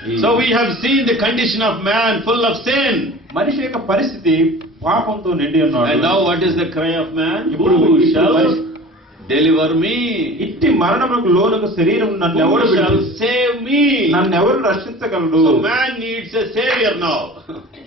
So we have seen the condition of man full of sin. మనిషి యొక్క పరిస్థితి పాపంతో నిండి ఉన్నాడు. And now what is the cry of man? ఇప్పుడు Who shall deliver me? ఇట్టి మరణముకు లోనకు శరీరం నన్ను ఎవరు Who shall save me? నన్ను ఎవరు రక్షించగలడు? So man needs a savior now.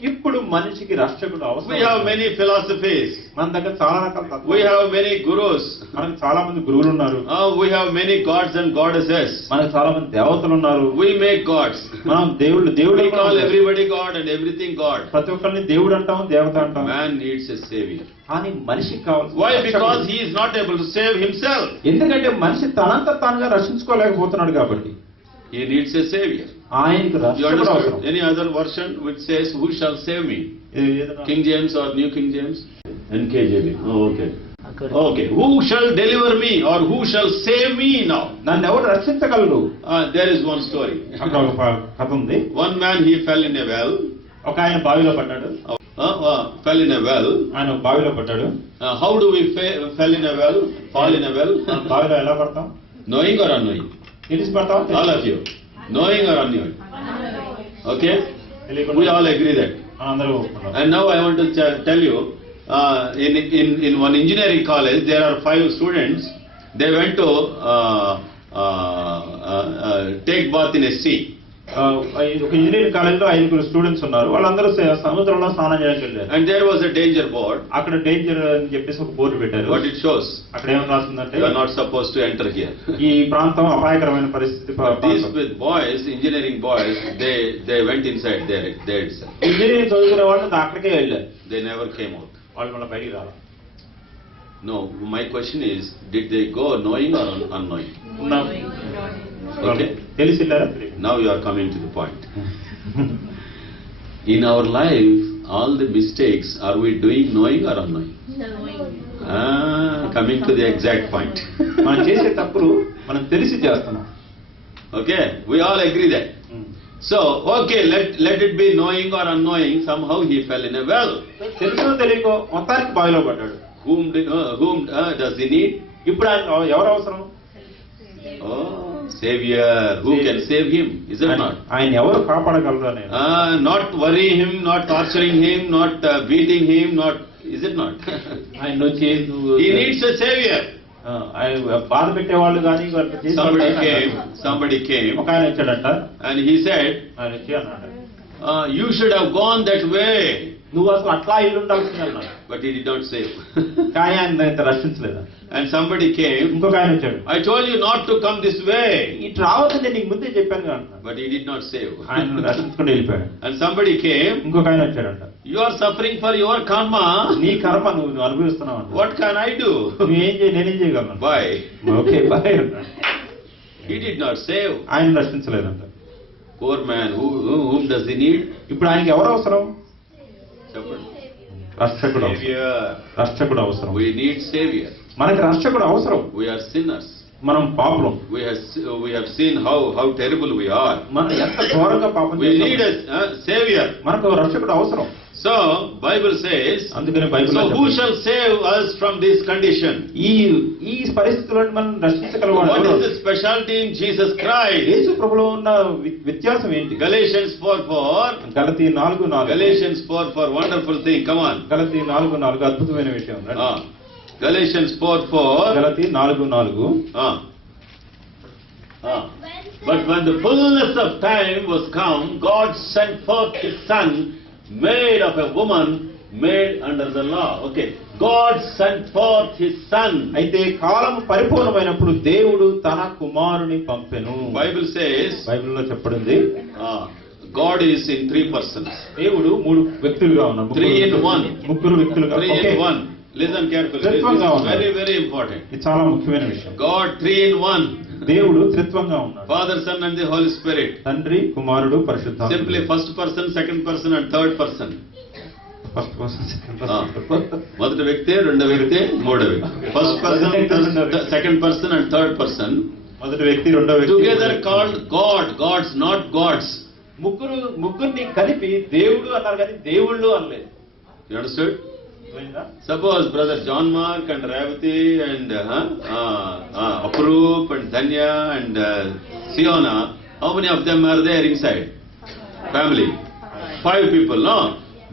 ఇప్పుడు మనిషికి రక్షకుడు అవసరం. We have many philosophies. మన దగ్గర చాలా రకాల తత్వాలు. We have many gurus. మనకు చాలా మంది గురువులు ఉన్నారు. We have many gods and goddesses. మనకు చాలా మంది దేవతలు ఉన్నారు. We make gods. మనం దేవుడు We call everybody God and everything God. ప్రతి ఒక్కరిని దేవుడు అంటాం, దేవత అంటాం. Man needs a savior. కానీ మనిషికి కావాలి. Why? Because he is not able to save himself. ఎందుకంటే మనిషి తనంత తానుగా రక్షించుకోలేకపోతున్నాడు కాబట్టి. He needs a savior. ఆయనకు రక్షకుడు అవసరం. Any other version which says who shall save me? King James or New King James? NKJV. Oh, okay. Okay. Who shall deliver me or who shall save me now? నన్ను ఎవరు రక్షించగలరు? There is one story. అక్కడ ఒక కథ ఉంది. One man, he fell in a well. ఒక ఆయన బావిలో పడ్డాడు. Fell in a well. ఆయన బావిలో పడ్డాడు. How do we fell in a well? Fall in a well? బావిలో ఎలా పడతాం? Knowing or unknowing? తెలిసి పడతాం. All of you. Knowing or unknowing? Okay? We all agree that. అందరూ. And now I want to tell you, in one engineering college, there are 5 students. They went to take bath in a sea. ఒక ఇంజనీరింగ్ కాలేజీలో 5 స్టూడెంట్స్ ఉన్నారు. వాళ్ళందరూ సముద్రంలో స్నానం చేయడానికి వెళ్ళారు. And there was a danger board. అక్కడ డేంజర్ అని చెప్పేసి ఒక బోర్డు పెట్టారు. What it shows? అక్కడ ఏమని రాసిందంటే you are not supposed to enter here. ఈ ప్రాంతం అపాయకరమైన పరిస్థితి. These with boys, engineering boys, they went inside there itself. Engineering చదువుకునే వాళ్ళు అక్కడికే వెళ్ళారు. They never came out. వాళ్ళు మళ్ళీ బయటికి రావాలి. No, my question is, did they go knowing or unknowing? Okay. తెలిసిల్లారా? Now you are coming to the point. In our life, all the mistakes, are we doing knowing or unknowing? Coming to the exact point. మనం చేసే తప్పులు మనం తెలిసి చేస్తున్నాం. Okay, we all agree that. So, okay, let it be knowing or unknowing, somehow he fell in a well. తెలుసో తెలియకో మొత్తానికి బావిలో పడ్డాడు. Whom does he need? ఇప్పుడు ఎవరు అవసరం? Savior. Who can save him? Is it not? ఆయన ఎవరు కాపాడగలరు అని. Not worry him, not torturing him, not beating him, not. Is it not? ఆయన నుంచి he needs a savior. బాధ పెట్టేవాళ్ళు కానీ somebody came ఒక ఆయన వచ్చాడంట. And he said, ఆయన వచ్చి అన్నాడు, you should have gone that way. నువ్వు అసలు అట్లా ఇల్లు ఉండాల్సింది అన్నాడు. But he did not save. కానీ ఆయన రక్షించలేదు. And somebody came. ఇంకొక ఆయన వచ్చాడు. I told you not to come this way. ఇటు రావద్దని నీకు ముందే చెప్పాను కదా. But he did not save. ఆయన రక్షించుకుంటూ వెళ్ళిపోయాడు. And somebody came. ఇంకొక ఆయన వచ్చాడంట. You are suffering for your karma. నీ కర్మ నువ్వు అనుభవిస్తున్నావు అంట. What can I do? నేనేం చేయగలను? Bye. Okay bye. He did not save. ఆయన రక్షించలేదంట. Poor man. Whom does he need? ఇప్పుడు ఆయనకి ఎవరు అవసరం? చెప్పండి. రక్షకుడు. రక్షకుడు అవసరం. We need savior. మనకి రక్షకుడు అవసరం. We are sinners. మనం పాపులం. We have seen how terrible we are. మనం ఎంత ఘోరంగా పాపం చేస్తాం. We need a savior. మనకు రక్షకుడు అవసరం. So Bible says, అందుకనే Bible so who shall save us from this condition? ఈ పరిస్థితులను మనం రక్షించగలవాడు. What is the specialty in Jesus Christ? యేసు ప్రభువులో ఉన్న వ్యత్యాసం ఏంటి? Galatians 4:4. గలతీ 4:4. Galatians 4:4 wonderful thing. Come on. గలతీ 4:4 అద్భుతమైన విషయం. Galatians 4:4. గలతీ 4:4. But when the fullness of time was come, God sent forth His Son, made of a woman, made under the law. Okay. God sent forth His Son. అయితే కాలం పరిపూర్ణమైనప్పుడు దేవుడు తన కుమారుని పంపెను. Bible says, బైబిల్లో చెప్పబడింది, God is in 3 persons. దేవుడు 3 వ్యక్తులుగా ఉన్నారు. 3 in 1. ముగ్గురు వ్యక్తులుగా. 3 in 1. Listen carefully. This is very, very important. ఇది చాలా ముఖ్యమైన విషయం. God 3 in 1. దేవుడు త్రిత్వంగా ఉన్నాడు. Father, Son and the Holy Spirit. తండ్రి, కుమారుడు, పరిశుద్ధాత్మ. Simply first person, second person and third person. First person, second person. మొదటి వ్యక్తి, రెండో వ్యక్తి, మూడో వ్యక్తి. First person, second person and third person. మొదటి వ్యక్తి, రెండో వ్యక్తి. Together called God, gods not gods. ముగ్గురిని కలిపి దేవుడు అన్నారు కానీ దేవుళ్ళు అనలేదు. You understood? Suppose brother John Mark and Ravati and Aprup and Dhanya and Siona, how many of them are there inside? Family. 5 people, no?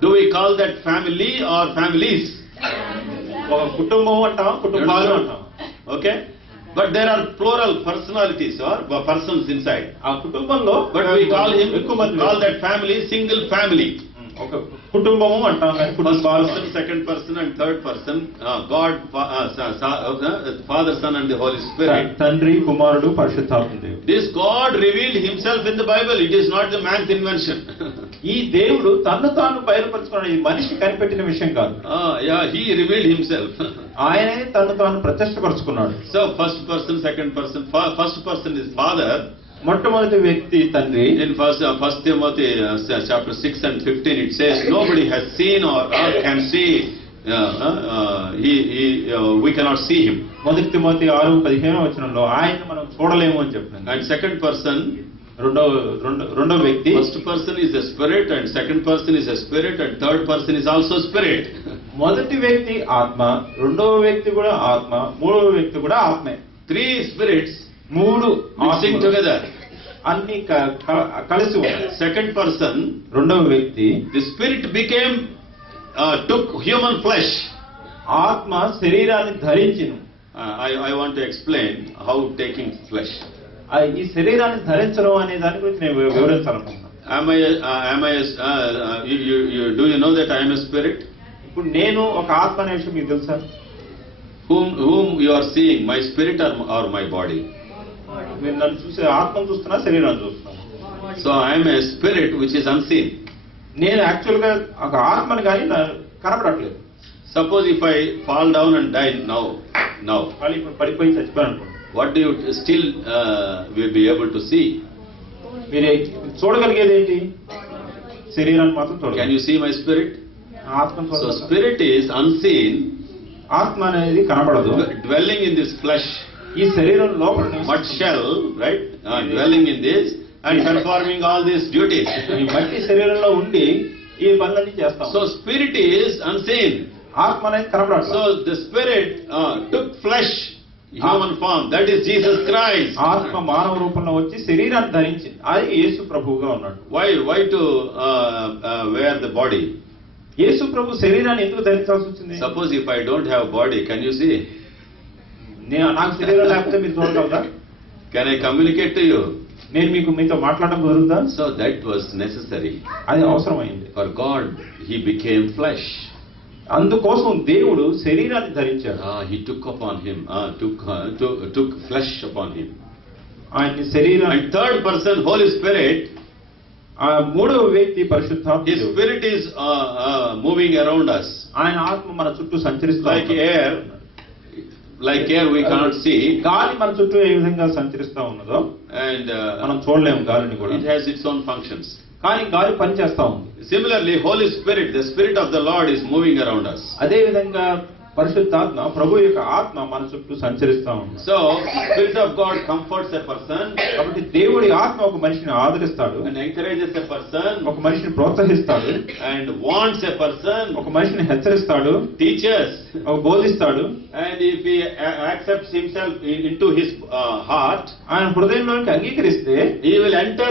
Do we call that family or families? ఒక కుటుంబం అంటాం, కుటుంబాలు అంటాం. Okay? But there are plural personalities or persons inside. ఆ కుటుంబంలో But we call ఎక్కువ మంది that family single family. ఒక కుటుంబము అంటాం కానీ First కుటుంబాలు person, second person and third person, God, Father, Son and the Holy Spirit. తండ్రి, కుమారుడు, పరిశుద్ధాత్మ దేవుడు. This God revealed himself in the Bible. It is not the man's invention. ఈ దేవుడు తన్ను తాను బయలుపరుచుకున్నాడు. ఇది మనిషి కనిపెట్టిన విషయం కాదు. Yeah, he revealed himself. ఆయనే తన్ను తాను ప్రత్యక్షపరుచుకున్నాడు. So first person, second person. First person is Father. మొట్టమొదటి వ్యక్తి తండ్రి. In First Timothy chapter 6 and 15 it says nobody has seen or can see. We cannot see him. మొదటి తిమోతి 6:15 వచనంలో ఆయన మనం చూడలేము అని చెప్తున్నాడు. And second person, రెండో వ్యక్తి, first person is a spirit and second person is a spirit and third person is also spirit. మొదటి వ్యక్తి ఆత్మ, రెండవ వ్యక్తి కూడా ఆత్మ, మూడవ వ్యక్తి కూడా ఆత్మే. 3 spirits 3 mixing together. అన్ని కలిసి ఉన్నాయి. Second person, రెండవ వ్యక్తి, the spirit took human flesh. ఆత్మ శరీరాన్ని ధరించిను. I want to explain how taking flesh. ఈ శరీరాన్ని ధరించడం అనే దాని గురించి నేను వివరించాలనుకుంటున్నాను. Do you know that I am a spirit? ఇప్పుడు నేను ఒక ఆత్మ అనే విషయం మీకు తెలుసా? Whom you are seeing, my spirit or my body? మీరు నన్ను చూసే ఆత్మను చూస్తున్నా, శరీరాన్ని చూస్తున్నా. So I am a spirit which is unseen. నేను యాక్చువల్ గా ఒక ఆత్మని కానీ కనపడట్లేదు. Suppose if I fall down and die now, పడిపోయి చచ్చిపోయాను అనుకోండి, what do you still will be able to see? మీరు చూడగలిగేది ఏంటి? శరీరాన్ని మాత్రం చూడగలరు. Can you see my spirit? ఆత్మ. So spirit is unseen, ఆత్మ అనేది కనబడదు, dwelling in this flesh, ఈ శరీరం లోపల mud shell, right? Dwelling in this and performing all these duties. ఈ మట్టి శరీరంలో ఉండి ఈ పనులన్నీ చేస్తాం. So spirit is unseen. ఆత్మ అనేది కనబడదు. So the spirit took flesh, human form. That is Jesus Christ. ఆత్మ మానవ రూపంలో వచ్చి శరీరాన్ని ధరించింది. అది యేసు ప్రభువుగా ఉన్నాడు. Why to wear the body? యేసు ప్రభు శరీరాన్ని ఎందుకు ధరించాల్సి వచ్చింది? Suppose if I don't have body, can you see? నాకు శరీరం లేకపోతే మీరు చూడగలరా? Can I communicate to you? నేను మీతో మాట్లాడడం కుదురుతుందా? So that was necessary. అది అవసరమైంది. For God, He became flesh. అందుకోసం దేవుడు శరీరాన్ని ధరించాడు. He took upon him, took flesh upon him. ఆయన శరీరం. And third person, Holy Spirit. మూడవ వ్యక్తి పరిశుద్ధాత్మ. His spirit is moving around us. ఆయన ఆత్మ మన చుట్టూ సంచరిస్తుంది. Like air we cannot see. గాలి మన చుట్టూ ఏ విధంగా సంచరిస్తా ఉన్నదో and మనం చూడలేము గాలిని కూడా. It has its own functions. కానీ గాలి పనిచేస్తా ఉంది. Similarly, Holy Spirit, the Spirit of the Lord is moving around us. అదే విధంగా పరిశుద్ధాత్మ, ప్రభు యొక్క ఆత్మ మన చుట్టూ సంచరిస్తా ఉంది. So, Spirit of God comforts a person. కాబట్టి దేవుడి ఆత్మ ఒక మనిషిని ఆదరిస్తాడు, and encourages a person, ఒక మనిషిని ప్రోత్సహిస్తాడు, and warns a person, ఒక మనిషిని హెచ్చరిస్తాడు, teaches, బోధిస్తాడు. And if he accepts himself into his heart, ఆయన హృదయంలోకి అంగీకరిస్తే he will enter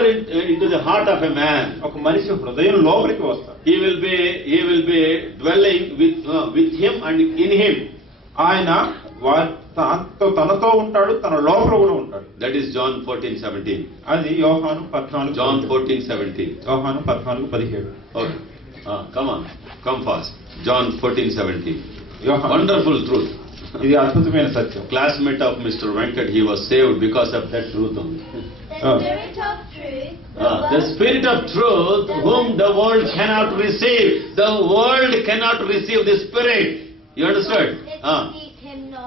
into the heart of a man. ఒక మనిషి హృదయం లోపలికి వస్తాడు. He will be dwelling with him and in him. ఆయన తనతో ఉంటాడు, తన లోపల కూడా ఉంటాడు. That is John 14:17. అది యోహాను 14. John 14:17. యోహాను 14:17. Okay. Come on. Come fast. John 14:17. Wonderful truth. ఇది అద్భుతమైన సత్యం. Classmate of Mr. Venkat, he was saved because of that truth only. The Spirit of truth, whom the world cannot receive. The world cannot receive the Spirit. You understood?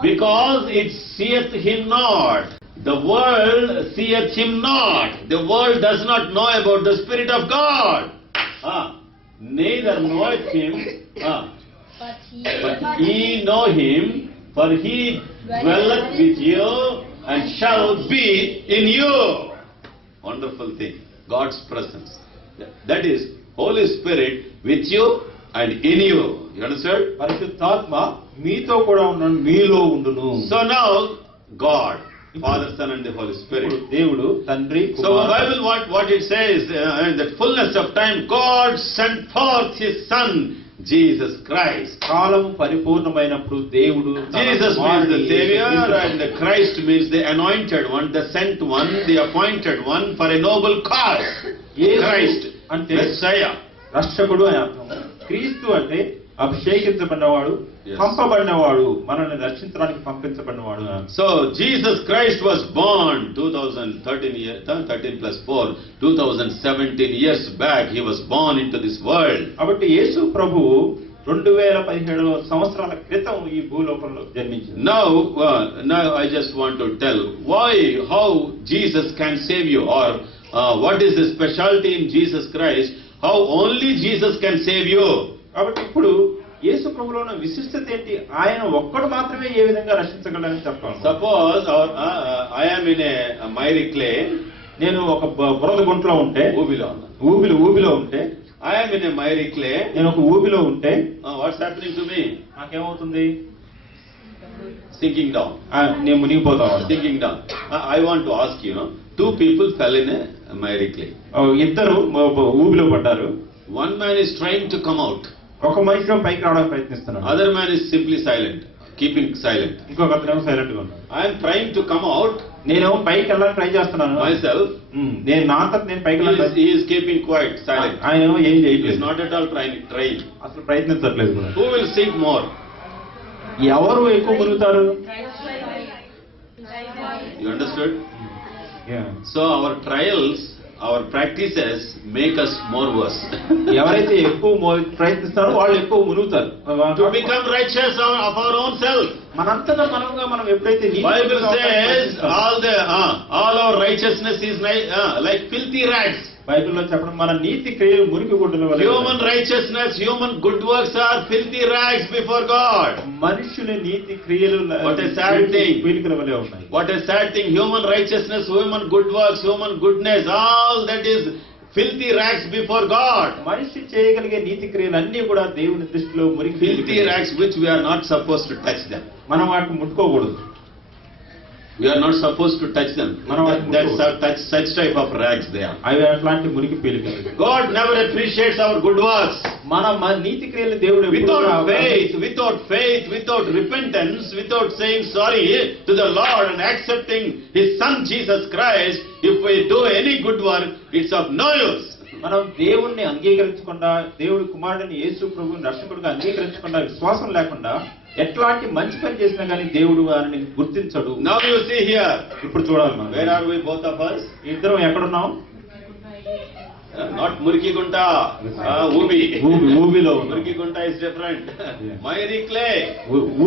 Because it seeth him not. The world seeth him not. The world does not know about the Spirit of God. Neither knoweth him. But ye know him, for he dwelleth with you and shall be in you. Wonderful thing. God's presence. That is Holy Spirit with you and in you. You understand? పరిశుద్ధాత్మ మీతో కూడా ఉన్నాడు, మీలో ఉండును. So now God, Father, Son and the Holy Spirit. ఇప్పుడు దేవుడు తండ్రి So the Bible, what it says, in the fullness of time, God sent forth His Son, Jesus Christ. కాలం పరిపూర్ణమైనప్పుడు దేవుడు తన Jesus means the కుమారుని Savior, యేసుక్రీస్తు and the Christ means the anointed one, the sent one, the appointed one for a noble cause. యేసు Christ, అంటే Messiah. రక్షకుడు అని అర్థం. క్రీస్తు అంటే అభిషేకించబడినవాడు, Yes. పంపబడినవాడు, మనల్ని రక్షించడానికి పంపించబడినవాడు అని. So Jesus Christ was born 13 plus 4, 2017 years back. He was born into this world. కాబట్టి యేసు ప్రభువు 2017 సంవత్సరాల క్రితం ఈ భూలోకంలో జన్మించారు. Now I just want to tell how Jesus can save you, or what is the specialty in Jesus Christ, how only Jesus can save you. కాబట్టి ఇప్పుడు యేసు ప్రభువులో ఉన్న విశిష్టత ఏంటి? ఆయన ఒక్కడు మాత్రమే ఏ విధంగా రక్షించగలరని చెప్పాలి. Suppose I am in a miry clay. నేను ఒక బురద గుంటలో ఉంటే, ఊబిలో ఉంటే, I am in a miry clay. నేను ఒక ఊబిలో ఉంటే What's happening to me? నాకేమవుతుంది? Sinking down. నేను మునిగిపోతాను. Sinking down. I want to ask you, two people fell in a miry clay. ఇద్దరు ఊబిలో పడ్డారు. One man is trying to come out. ఒక మనిషి పైకి రావడానికి ప్రయత్నిస్తున్నాడు. Other man is simply silent, keeping silent. ఇంకొక అతను సైలెంట్ గా ఉన్నాడు. I am trying to come out. నేను పైకి వెళ్ళడానికి ట్రై చేస్తున్నాను. Myself. నేను నా అంతట నేను పైకి వెళ్ళడానికి. He is keeping quiet, silent. ఆయన ఏం He చేయట్లేదు. is not at all trying. అసలు ప్రయత్నించట్లేదు కూడా. Who will sink more? ఎవరు ఎక్కువ మునుగుతారు? You understood? Yeah. So our trials, our practices make us more worse. ఎవరైతే ఎక్కువ ప్రయత్నిస్తారో వాళ్ళు ఎక్కువ మునుగుతారు. To become righteous of our own self. మనంతటా మనం ఎప్పుడైతే Bible says all our righteousness is like filthy rags. బైబిల్లో చెప్పడం మన నీతి క్రియలు మురికి గుడ్డల వలె. Human righteousness, human good works are filthy rags before God. మనుషుల నీతి క్రియలు What a sad thing. పీలికల వలె ఉన్నాయి. What a sad thing. Human righteousness, human good works, human goodness, all that is filthy rags before God. మనిషి చేయగలిగే నీతి క్రియలు అన్నీ కూడా దేవుని దృష్టిలో మురికి Filthy rags which we are not supposed to touch them. మనం వాటిని ముట్టుకోకూడదు. We are not supposed to touch them. That's such type of rags they are. అవి అట్లాంటి మురికి పీలికలు. God never appreciates our good works. మన నీతి క్రియలు దేవుడు Without faith, without repentance, without saying sorry to the Lord and accepting His Son Jesus Christ, if we do any good work, it's of no use. మనం దేవుణ్ణి అంగీకరించకుండా, దేవుడి కుమారుడిని యేసు ప్రభువుని రక్షకుడిగా అంగీకరించకుండా, విశ్వాసం లేకుండా ఎట్లాంటి మంచి పని చేసినా కానీ దేవుడు వారిని గుర్తించడు. Now you see here. ఇప్పుడు చూడాలి మనం. Where are we, both of us? ఇద్దరం ఎక్కడున్నాం? Not Murikigunta, ఊబిలో. Murikigunta is different. Miry clay.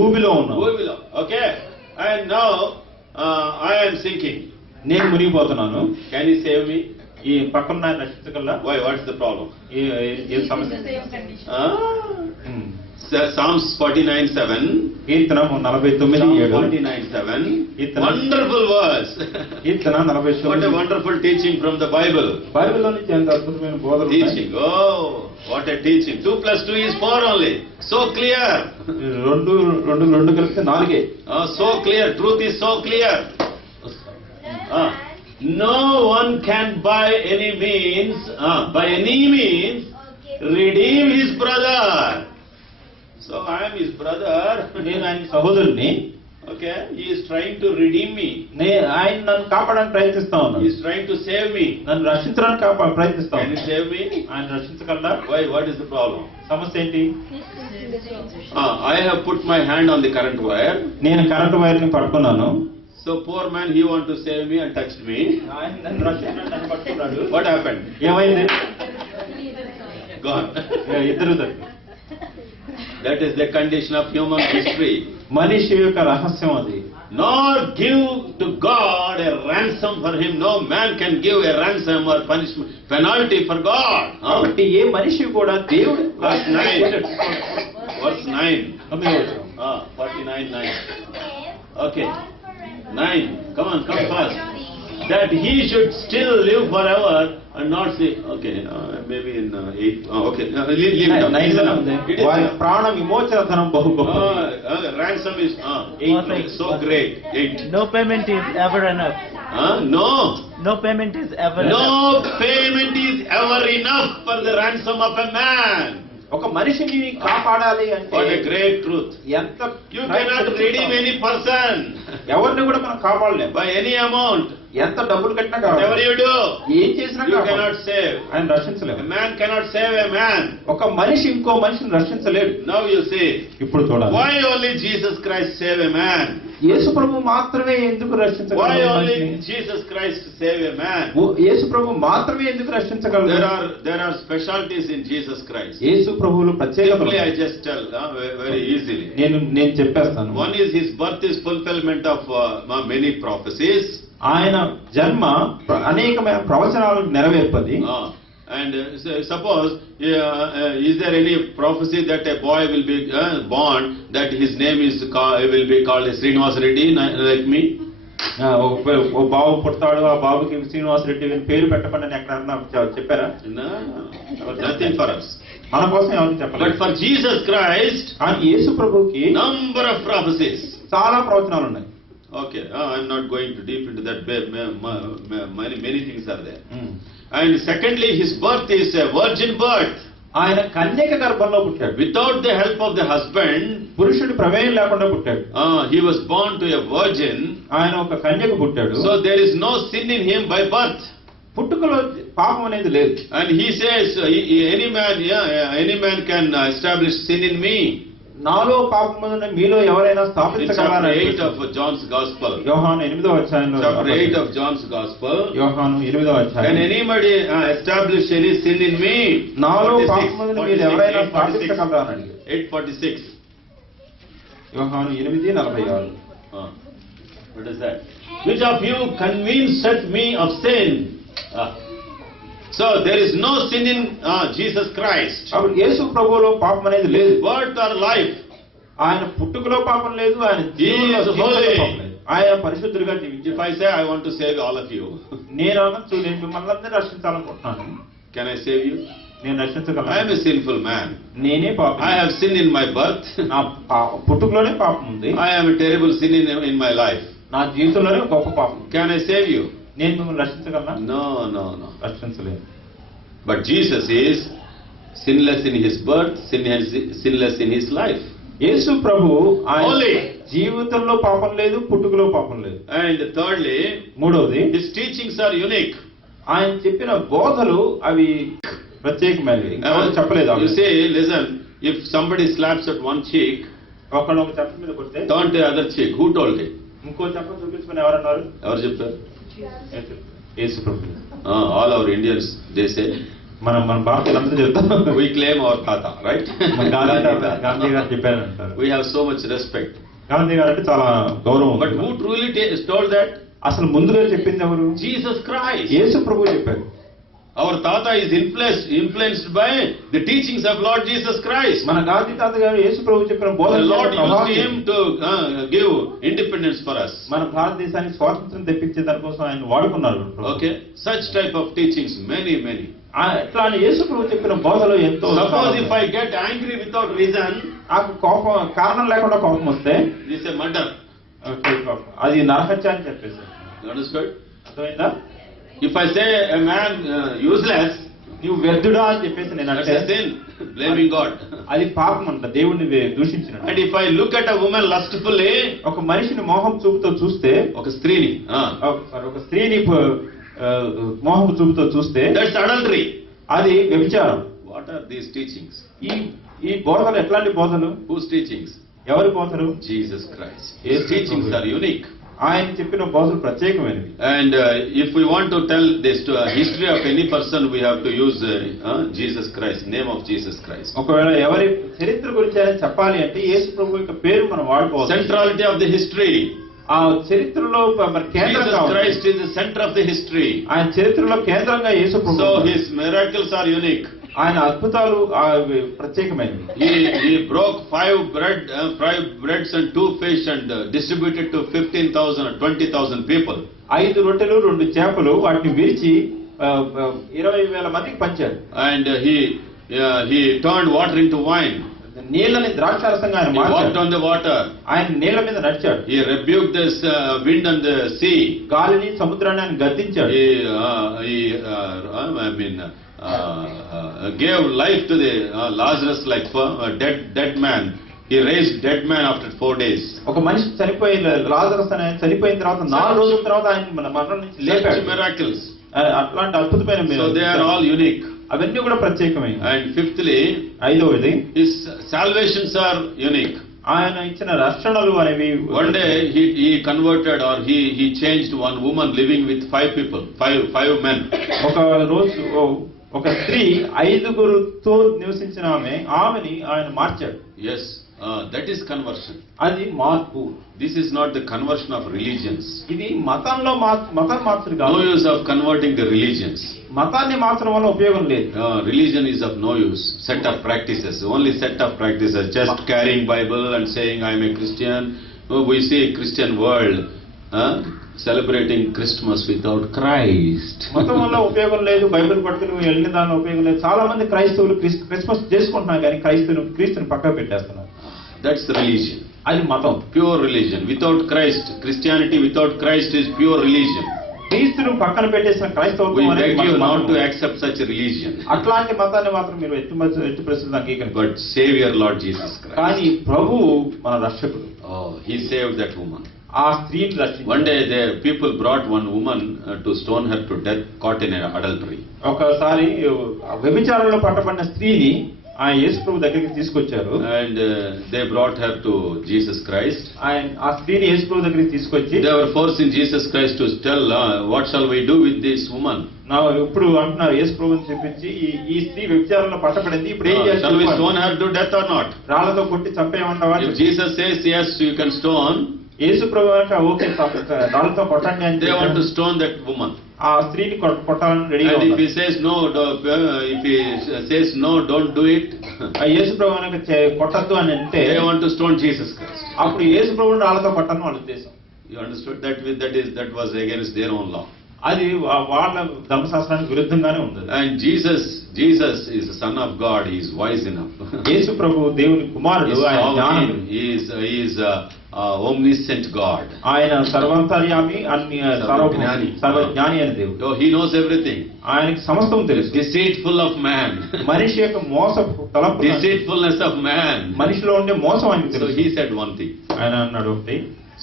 ఊబిలో ఉన్నాం. Uvilo. Okay. And now I am sinking. నేను మునిగిపోతున్నాను. Can you save me? ఈ పక్కన రక్షించగలరా? Why? What's the problem? ఏ సమస్య? Psalms 49:7. కీర్తన 49:7. 49:7. Wonderful verse. Keerthana 49. What a wonderful teaching from the Bible. బైబిల్లో నుంచి ఎంత అద్భుతమైన బోధన. Teaching. Oh, what a teaching. 2 + 2 is 4 only. So clear. రెండు కలిపితే 4. So clear. Truth is so clear. No one can by any means redeem his brother. So I am his brother. నేను ఆయన సహోదరుని. Okay, he is trying to redeem me. ఆయన నన్ను కాపాడడానికి ప్రయత్నిస్తా ఉన్నాడు. He is trying to save me. నన్ను రక్షించడానికి ప్రయత్నిస్తా Can he save me? ఆయన రక్షించగలరా? Why? What is the problem? సమస్య ఏంటి? I have put my hand on the current wire. నేను కరెంట్ వైర్ ని పట్టుకున్నాను. So poor man, he want to save me and touched me. ఆయన నన్ను రక్షించడానికి నన్ను పట్టుకున్నాడు. What happened? ఏమైంది? Gone. ఇద్దరు. That is the condition of human history. మనిషి యొక్క రహస్యం అది. Nor give to God a ransom for him. No man can give a ransom or punishment, penalty for God. కాబట్టి ఏ మనిషి కూడా దేవుడు. Verse 9. Verse 9. 49:9. Okay. 9. Come on, come fast. that he should still live forever and not see. Okay, maybe in 8. Okay, leave it up. Nine లోనే ఉంది. It is, వారి ప్రాణ విమోచన ధనం బహు గొప్ప. ransom is 8. so great. 8. No payment is ever enough. No. No payment is ever No enough. payment is ever enough for the ransom of a man. ఒక మనిషిని కాపాడాలి What a అంటే great truth. ఎంత You cannot redeem any person ఎవరిని కూడా మనం కాపాడలేం. by any amount. ఎంత డబ్బులు కట్టినా Whatever కావాలి. you do, ఏం చేసినా you కాపాడలేం. cannot save. ఆయన రక్షించలేము. A man cannot save a man. ఒక మనిషి ఇంకో మనిషిని రక్షించలేడు. Now you see, ఇప్పుడు చూడాలి. why only Jesus Christ save a man? యేసు ప్రభు మాత్రమే ఎందుకు Why రక్షించగలడు only మనిషిని? Jesus Christ save a man? యేసు ప్రభు మాత్రమే ఎందుకు రక్షించగలడు? There are specialties in Jesus Christ. యేసు ప్రభువులు ప్రత్యేకతలు. Simply I just tell very easily. నేను చెప్పేస్తాను. One is his birth is fulfillment of many prophecies. ఆయన జన్మ అనేకమైన ప్రవచనాలకు నెరవేర్పది. And suppose, is there any prophecy that a boy will be born that his name will be called Srinivas Reddy like me? ఓ బాబు పుడతాడు, ఆ బాబుకి శ్రీనివాస రెడ్డి పేరు పెట్టమని ఎక్కడన్నా చెప్పారా? No, nothing for us. మన కోసం ఎవరు చెప్పలేదు. But for Jesus Christ, యేసు ప్రభుకి number of prophecies. చాలా ప్రవచనాలు ఉన్నాయి. Okay, I'm not going to deep into that. Many things are there. And secondly, his birth is a virgin birth. ఆయన కన్యక గర్భంలో పుట్టాడు. Without the help of the husband, పురుషుడి ప్రమేయం లేకుండా పుట్టాడు. he was born to a virgin. ఆయన ఒక కన్యక పుట్టాడు. So there is no sin in him by birth. పుట్టుకలో పాపం అనేది లేదు. And he says, any man can establish sin in me. నాలో పాపం ఉందని మీలో ఎవరైనా In స్థాపించగలరా? chapter 8 of John's Gospel. యోహాను 8వ అధ్యాయంలో Chapter 8 of John's Gospel. యోహాను 8వ Can అధ్యాయం. anybody establish any sin in me? నాలో 46, పాపం ఉందని మీరు ఎవరైనా 46, స్థాపించగలరా అని అడిగాడు. 8:46. యోహాను 8:46. What is that? Which of you convinced me of sin? So there is no sin in Jesus Christ. అప్పుడు యేసు ప్రభువులో పాపం అనేది లేదు. Birth or life. ఆయన పుట్టుకలో పాపం లేదు, ఆయన జీవితంలో He is holy. పాపం లేదు. ఆయన పరిశుద్ధుడిగా జీవించాడు. If I say I want to save all of you, నేను అనొచ్చు, నేను మిమ్మల్ని అందరినీ రక్షించాలనుకుంటున్నాను. can I save you? నేను I am రక్షించగలను. a sinful man. నేనే పాపం. I have sin in my birth. నా పుట్టుకలోనే పాపం ఉంది. I have a terrible sin in my life. నా జీవితంలోనే గొప్ప పాపం. Can I save you? నేను మిమ్మల్ని రక్షించగలనా? No. రక్షించలేను. But Jesus is sinless in his birth, sinless in his life. యేసు ప్రభు ఆయన Holy. జీవితంలో పాపం లేదు, పుట్టుకలో పాపం లేదు. And thirdly, మూడవది, his teachings are unique. ఆయన చెప్పిన బోధలు అవి ప్రత్యేకమైనవి. ఇంకెవరు చెప్పలేదు. You say, listen, if somebody slaps at one cheek, ఒకళ్ళు ఒక చెప్ప మీద కొడితే turn to the other cheek. Who told it? ఇంకో చెప్ప చూపించుకుని ఎవరన్నారు? ఎవరు చెప్పారు? యేసు ప్రభు. All our Indians, they say, మన భారతీయులందరూ చెప్తాం. we claim our Tata, right? Gandhi గారు చెప్పారంటారు. We have so much respect. Gandhi గారు అంటే చాలా గౌరవం. But who truly told that? అసలు ముందుగా చెప్పింది ఎవరు? Jesus Christ. యేసు ప్రభు చెప్పారు. Our Tata is influenced by the teachings of Lord Jesus Christ. మన గాంధీ తాత గారు యేసు ప్రభు చెప్పిన The బోధన Lord used him to give independence for us. మన భారతదేశానికి స్వాతంత్రం తెప్పించే దానికోసం ఆయన వాడుకున్నారు. Okay, such type of teachings, many. ఎట్లా అని యేసు ప్రభు చెప్పిన బోధలు ఎంతో. Suppose if I get angry without reason, నాకు కోపం కారణం లేకుండా కోపం వస్తే this is a murder. అది నరహత్య అని చెప్పేసి. You understood? అర్థమైందా? If I say a man useless, నువ్వు వ్యర్థుడా అని చెప్పేసి నేను that's అంటే a sin, blaming God. అది పాపం అంట, దేవుడిని దూషించిన. And if I look at a woman lustfully, ఒక మనిషిని మోహం చూపుతో చూస్తే, ఒక స్త్రీని, ఒక స్త్రీని మోహం చూపుతో చూస్తే, that's adultery. అది వ్యభిచారం. What are these teachings? ఈ బోధలు ఎట్లాంటి బోధలు? Whose teachings? ఎవరి బోధలు? Jesus Christ. His teachings are unique. ఆయన చెప్పిన బోధలు ప్రత్యేకమైనవి. And if we want to tell this to a history of any person, we have to use Jesus Christ, name of Jesus Christ. ఒకవేళ ఎవరి చరిత్ర గురించి ఆయన చెప్పాలి అంటే యేసు ప్రభు యొక్క పేరు మనం వాడుకోవాలి. Centrality of the history. ఆ చరిత్రలో మరి కేంద్రంగా Jesus Christ is the center of the history. ఆయన చరిత్రలో కేంద్రంగా యేసు ప్రభు. So his miracles are unique. ఆయన అద్భుతాలు ప్రత్యేకమైనవి. He broke 5 breads and 2 fish and distributed to 15,000 or 20,000 people. 5 రొట్టెలు 2 చేపలు వాటిని విరిచి 20,000 మందికి పంచాడు. And he turned water into wine. నీళ్ళని ద్రాక్షారసంగా ఆయన He walked మార్చాడు. on the water. ఆయన నీళ్ళ మీద నడిచాడు. He rebuked the wind and the sea. గాలిని సముద్రాన్ని ఆయన గద్దించాడు. Gave life to the Lazarus like a dead man. He raised dead man after 4 days. ఒక మనిషి లాజరస్ అనే చనిపోయిన తర్వాత 4 రోజుల తర్వాత ఆయన మరణం నుంచి Such లేపాడు. miracles. అట్లాంటి అద్భుతమైన So they are all unique. అవన్నీ కూడా ప్రత్యేకమైనవి. And fifthly, 5వది his salvations are unique. ఆయన ఇచ్చిన రక్షణలు అనేవి. One day he converted or he changed one woman living with 5 people, five men. ఒక రోజు ఒక స్త్రీ 5గురితో నివసించిన ఆమెని ఆయన మార్చాడు. Yes, that is conversion. అది మార్పు. This is not the conversion of religions. ఇది మతం మార్చదు కాదు. No use of converting the religions. మతాన్ని మార్చడం వల్ల ఉపయోగం లేదు. Religion is of no use. Set of practices, only set of practices. Just carrying Bible and saying I am a Christian. We see a Christian world celebrating Christmas without Christ. మతం వల్ల ఉపయోగం లేదు. బైబిల్ పట్టుకుని వెళ్ళిన దానిలో ఉపయోగం లేదు. చాలా మంది క్రైస్తవులు క్రిస్మస్ చేసుకుంటున్నారు కానీ క్రీస్తుని పక్కకు పెట్టేస్తున్నారు. That's the religion. అది మతం. Pure religion. Without Christ, Christianity without Christ is pure religion. క్రీస్తును పక్కన పెట్టేసిన We క్రైస్తవం beg you not to accept such a religion. అట్లాంటి మతాన్ని మాత్రం మీరు ఎట్టి పరిస్థితుల్లో అంగీకరించండి. But Savior Lord Jesus Christ. కానీ ప్రభువు మన రక్షకుడు. Oh, He saved that woman. ఆ స్త్రీని రక్షించాడు. One day the people brought one woman to stone her to death, caught in adultery. ఒకసారి వ్యభిచారంలో పట్టబడిన స్త్రీని ఆ యేసు ప్రభు దగ్గరికి తీసుకొచ్చారు. And they brought her to Jesus Christ. ఆ స్త్రీని యేసు ప్రభు దగ్గరికి తీసుకొచ్చి They were forcing Jesus Christ to tell, what shall we do with this woman? ఇప్పుడు అంటున్నారు యేసు ప్రభుని చెప్పించి ఈ స్త్రీ వ్యభిచారంలో పట్టబడింది, ఇప్పుడు ఏం చేయాలి? Shall we stone her to death or not? రాళ్లతో కొట్టి చంపేయమంటావా? If Jesus says yes, you can stone. యేసు ప్రభు ఓకే రాళ్లతో కొట్టండి అని They want to stone that woman. ఆ స్త్రీని కొట్టాలని రెడీగా And if ఉన్నారు. he says no, if he says no, don't do it. ఆ యేసు ప్రభు కొట్టద్దు అని అంటే They want to stone Jesus Christ. అప్పుడు యేసు ప్రభుని రాళ్లతో కొట్టని వాళ్ళ ఉద్దేశం. You understood that was against their own law. అది వాళ్ళ ధర్మశాస్త్రానికి విరుద్ధంగానే ఉంది. And Jesus is the Son of God. He is wise enough. యేసు ప్రభు దేవుని కుమారుడు. ఆయన జ్ఞానుడు. He is omniscient God. ఆయన సర్వాంతర్యామి అన్ని సర్వజ్ఞాని అయిన దేవుడు. So he knows everything. ఆయనకి సమస్తం తెలుసు. Deceitful of man. మనిషి యొక్క మోసపు తలంపు, Deceitfulness of man. మనిషిలో ఉండే మోసం ఆయనకు So తెలుసు. he said one thing. ఆయన అన్నాడు ఒకటి,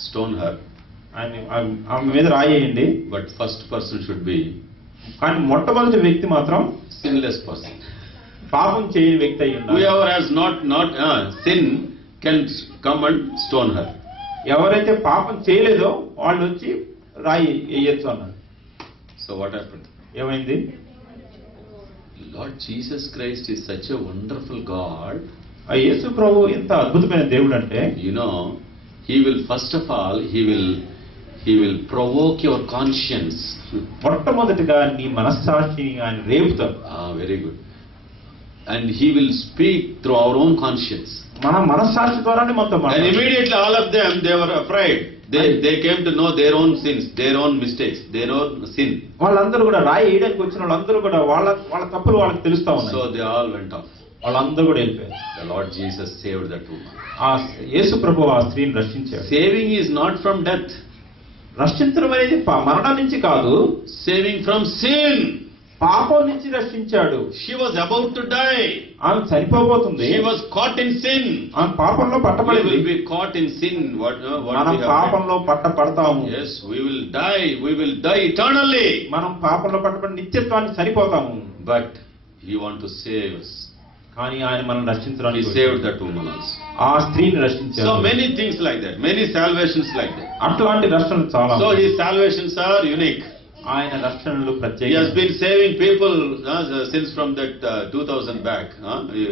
Stone her. ఆమె మీద రాయేయండి. But first person should be కానీ మొట్టమొదటి వ్యక్తి మాత్రం sinless person. పాపం చేయని వ్యక్తి అయి ఉండాలి. Whoever has not sin can come and stone her. ఎవరైతే పాపం చేయలేదో వాళ్ళు వచ్చి రాయి వేయొచ్చు అన్నాడు. So what happened? ఏమైంది? Lord Jesus Christ is such a wonderful God. ఆ యేసు ప్రభు ఎంత అద్భుతమైన దేవుడు అంటే, You know, he will first of all he will provoke your conscience. మొట్టమొదటిగా నీ మనస్సాక్షిని ఆయన రేపుతాడు. Very good. And he will speak through our own conscience. మన మనస్సాక్షి ద్వారానే మొత్తం And immediately all of them, they were afraid. They came to know their own sins, their own mistakes, their own sin. వాళ్ళందరూ కూడా రాయి వేయడానికి వచ్చిన వాళ్ళందరూ కూడా వాళ్ళ తప్పులు వాళ్ళకి తెలుస్తా ఉన్నాయి. So they all went off. వాళ్ళందరూ కూడా వెళ్ళిపోయారు. The Lord Jesus saved that woman. ఆ యేసు ప్రభు ఆ స్త్రీని రక్షించాడు. Saving is not from death. రక్షించడం అనేది మరణం నుంచి కాదు, Saving from sin. పాపం నుంచి రక్షించాడు. She was about to die. ఆమె చనిపోబోతుంది. She was caught in sin. ఆమె పాపంలో We పట్టబడింది. will be caught in sin. What మనం we have పాపంలో పట్టబడతాము. Yes, we will die. We will die eternally. మనం పాపంలో పట్టబడి నిత్యత్వాన్ని చనిపోతాము. But He want to save us. కానీ ఆయన మనం He రక్షించడానికి saved that woman also. ఆ స్త్రీని రక్షించాడు. So many things like that. Many salvations like that. అట్లాంటి రక్షణలు చాలా. So His salvations are unique. ఆయన రక్షణలు He ప్రత్యేక. has been saving people since from that 2000 back.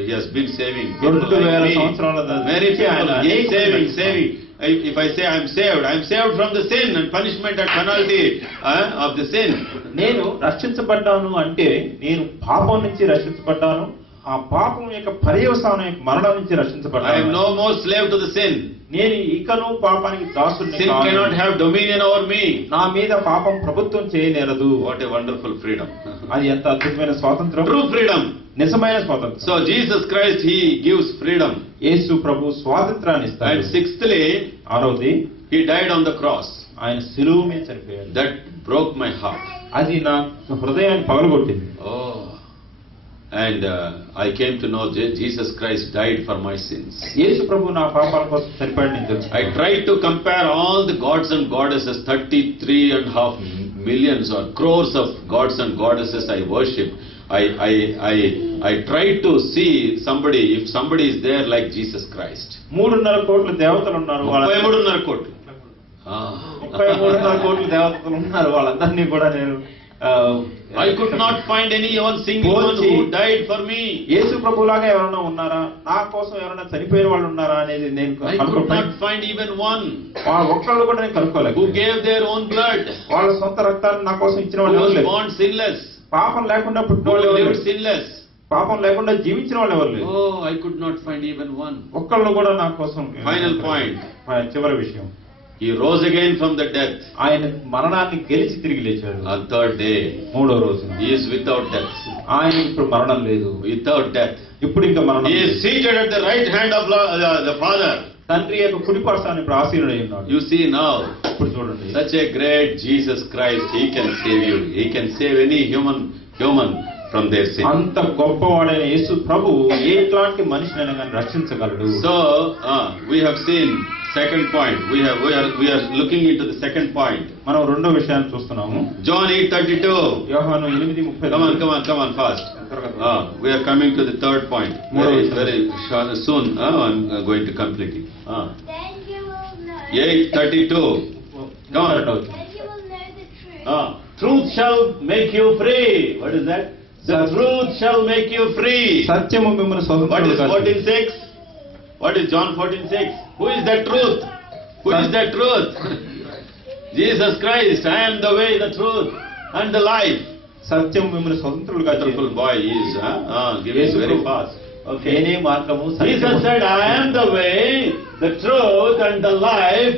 He has been saving people 2000 like me. సంవత్సరాల Many people. He is saving. saving. If I say I am saved from the sin and punishment and penalty of the sin. నేను రక్షించబడ్డాను అంటే నేను పాపం నుంచి రక్షించబడ్డాను, ఆ పాపం యొక్క పర్యవసానం యొక్క మరణం నుంచి I am రక్షించబడ్డాను. no more slave to the sin. నేను ఇకను పాపానికి దాసుడిని Sin కాను. cannot have dominion over me. నా మీద పాపం ప్రభుత్వం చేయనేరదు. What a wonderful freedom. అది ఎంత అద్భుతమైన స్వాతంత్రం, True freedom. నిజమైన స్వాతంత్రం. So Jesus Christ, He gives freedom. యేసు ప్రభు స్వాతంత్రాన్ని And ఇస్తాడు. sixthly, ఆరవది, He died on the cross. ఆయన శిలువ మీద చనిపోయాడు. That broke my heart. అది నా హృదయాన్ని పగలగొట్టింది. Oh. And I came to know Jesus Christ died for my sins. యేసు ప్రభు నా పాపాల కోసం చనిపోయాడు నేను తెలుసు. I tried to compare all the gods and goddesses, 33.5 millions or crores of gods and goddesses I worship. I tried to see somebody, if somebody is there like Jesus Christ. 3.5 కోట్ల దేవతలు ఉన్నారు. 33.5 కోట్లు. 33.5 కోట్ల దేవతలు ఉన్నారు. వాళ్ళందరినీ కూడా నేను I could not find any one single one who died for me. యేసు ప్రభులాగా ఎవరైనా ఉన్నారా, నా కోసం ఎవరైనా చనిపోయిన వాళ్ళు ఉన్నారా అనేది నేను I could not find even one ఒక్కళ్ళు కూడా నేను కనుక్కోలేదు. who gave their own blood, వాళ్ళ సొంత రక్తాన్ని నా కోసం ఇచ్చిన who వాళ్ళు ఎవరు was లేరు. born sinless, పాపం లేకుండా పుట్టిన who వాళ్ళు ఎవరు lived లేరు. sinless. పాపం లేకుండా జీవించిన వాళ్ళు ఎవరు లేరు. Oh, I could not find even one. ఒక్కళ్ళు కూడా నా కోసం. Final point. చివరి విషయం, He rose again from the death ఆయన మరణాన్ని గెలిచి తిరిగి లేచాడు. on third day. 3వ రోజున He is without death. ఆయన ఇప్పుడు మరణం లేదు. Without death. ఇప్పుడు ఇంకా మరణం He లేదు. is seated at the right hand of the Father. తండ్రి యొక్క కుడి పార్శ్వాన్ని ఇప్పుడు ఆసీనుడై ఉన్నాడు. You see now, ఇప్పుడు చూడండి, such a great Jesus Christ, He can save you. He can save any human from their sin. అంత గొప్పవాడైన యేసు ప్రభు ఎట్లాంటి మనిషినైనా కానీ రక్షించగలడు. So we have seen second point. We are looking into the second point. మనం రెండో విషయాన్ని చూస్తున్నాము. John 8:32. యోహాను 8:30. Come on fast. We are coming to the third point. Very soon. I'm going to complete it. 8:32. Come on. Then you will know the truth. Truth shall make you free. What is that? The truth shall make you free. సత్యము మిమ్మల్ని What is స్వతంత్రులుగా 14:6? What is John 14:6? Who is that truth? Who is that truth? Jesus Christ. I am the way, the truth, and the life. సత్యము మిమ్మల్ని స్వతంత్రులుగా Wonderful boy he is. Giving very fast. Okay. నేనే మార్గము Jesus సత్యము. said, I am the way, the truth, and the life.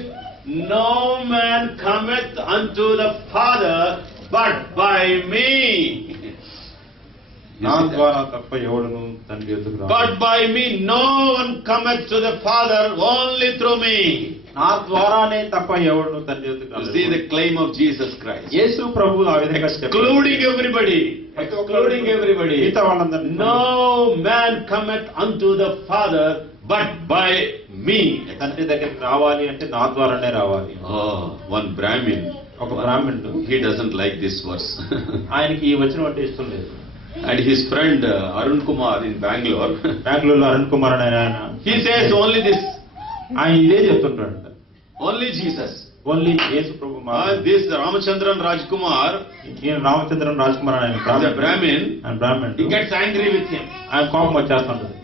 No man cometh unto the Father but by me. You నా see that? ద్వారా తప్ప ఎవడును తండ్రి యొద్దకు రాడు. But by me no one cometh to the Father, only through me. నా ద్వారానే తప్ప ఎవడును తండ్రి యొద్దకు You రాడు. see the claim of Jesus Christ. యేసు ప్రభు ఆ విధంగా చెప్పాడు. Excluding everybody. Excluding everybody. మిగతా వాళ్ళందరినీ No man cometh unto the Father but by me. తండ్రి దగ్గరికి రావాలి అంటే నా ద్వారానే రావాలి. Oh, one Brahmin. ఒక బ్రాహ్మణుడు, He doesn't like this verse. ఆయనకి ఈ వచనం అంటే ఇష్టం లేదు. And his friend Arun Kumar in Bangalore, బెంగళూరులో అరుణ్ కుమార్ అనే ఆయన, he says only this, ఆయన ఇదే చెప్తుంటాడు, only Jesus. ఓన్లీ యేసు ప్రభు మాత్రమే. This Ramachandran Rajkumar, ఈయన రామచంద్రన్ రాజ్ కుమార్ ఆయన the Brahmin, ఆయన బ్రాహ్మణుడు. he gets angry with him. ఆయన కోపం వచ్చేస్తుంటది.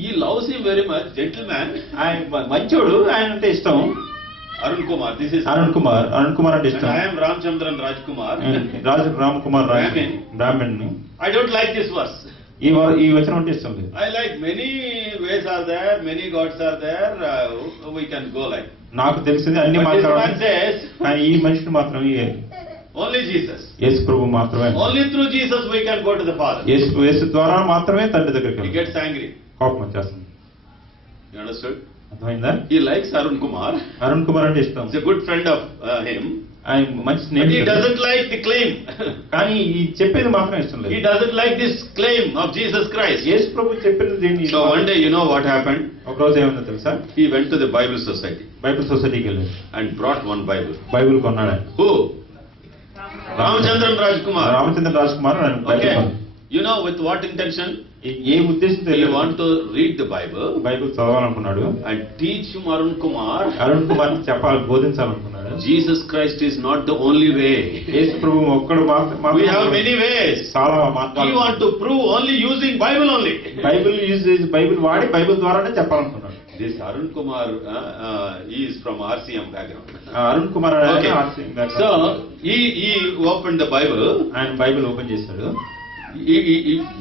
He loves him very much, gentleman. ఆయన మంచోడు, ఆయన అంటే ఇష్టం. Arun Kumar, this is Arun కుమార్ అంటే and ఇష్టం. I am Ramachandran Rajkumar. Ram Kumar Brahmin. బ్రాహ్మణుని. I don't like this verse. ఈ వచనం అంటే ఇష్టం లేదు. I like many ways are there, many gods are there, we can go like. నాకు తెలిసింది అన్ని But this man మాట్లాడాలి, says, కానీ ఈ మనిషిని మాత్రం only Jesus. యేసు ప్రభు మాత్రమే. Only through Jesus we can go to the Father. యేసు ద్వారా మాత్రమే తండ్రి దగ్గరికి He వెళ్ళాలి. gets angry. కోపం వచ్చేస్తుంది. You understood? అర్థమైందా? He likes Arun Kumar. Arun కుమార్ అంటే ఇష్టం. He's a good friend of him. ఆయన మంచి But he స్నేహితుడు. doesn't like the claim. కానీ ఈ చెప్పేది మాత్రం ఇష్టం He లేదు. doesn't like this claim of Jesus Christ. యేసు ప్రభు చెప్పినది దీన్ని. So one day, you know what happened? ఒక రోజు ఏమైందో తెలుసా? He went to the Bible Society Bible సొసైటీకి వెళ్ళాడు. and brought one Bible. Bible కొన్నాడు ఆయన. Who? Ramachandran Rajkumar. Ramachandra Raj Kumar ఆయన బైబిల్ Okay. కొన్నాడు. You know with what intention? ఏ ఉద్దేశంతో He want to read the Bible Bible చదవాలనుకున్నాడు. and teach Arun Kumar. Arun Kumar చెప్పాలి, బోధించాలనుకున్నాడు. Jesus Christ is not the only way. యేసు ప్రభు ఒక్కడు We have many ways. చాలా He మార్గాలు. want to prove only using Bible only. Bible use చేసి బైబిల్ వాడి బైబిల్ ద్వారానే చెప్పాలనుకున్నాడు. This Arun Kumar is from RCM background. Arun కుమార్ అనే Okay. ఆయన So he opened the Bible ఆయన బైబిల్ ఓపెన్ చేశాడు.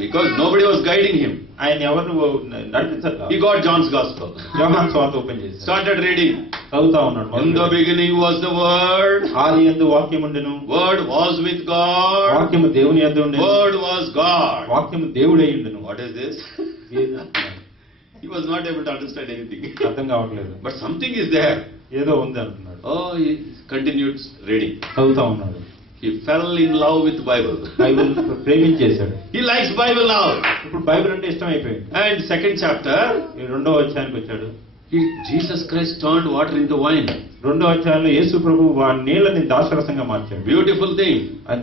Because nobody was guiding him. ఆయన ఎవరు నడిపించట్లా. He got John's Gospel. యోహాను సువార్త ఓపెన్ చేసి Started reading. చదువుతా ఉన్నాడు. In the beginning was the Word. ఆది యందు వాక్యం ఉండెను. Word was with God. వాక్యము దేవుని యొద్ద ఉండెను. Word was God. వాక్యము దేవుడై ఉండెను. What is this? He was not able to understand anything. అర్థం కావట్లేదు. But something is there. ఏదో ఉంది అంటున్నాడు. Oh, he continued reading. చదువుతా ఉన్నాడు. He fell in love with Bible. Bible ప్రేమించేశాడు. He likes Bible now. ఇప్పుడు బైబిల్ అంటే ఇష్టం అయిపోయింది. And second chapter, రెండో అధ్యాయానికి వచ్చాడు. Jesus Christ turned water into wine. రెండో అధ్యాయంలో యేసు ప్రభు నీళ్ళని ద్రాక్షరసంగా మార్చాడు. Beautiful thing.